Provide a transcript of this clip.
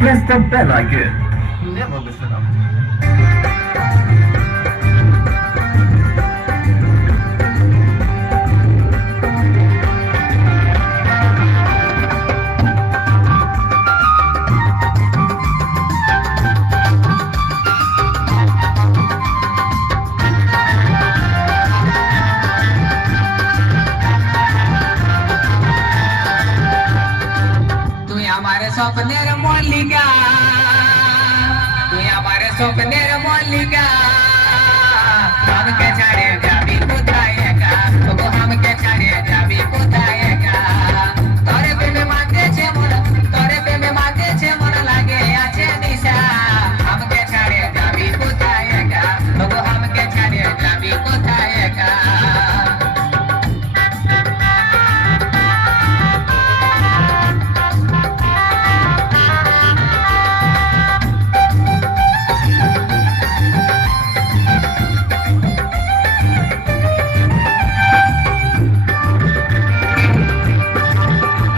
bless them bell like. Nie mogę się. amare sofrenere mollica, mi amare sofrenere mollica.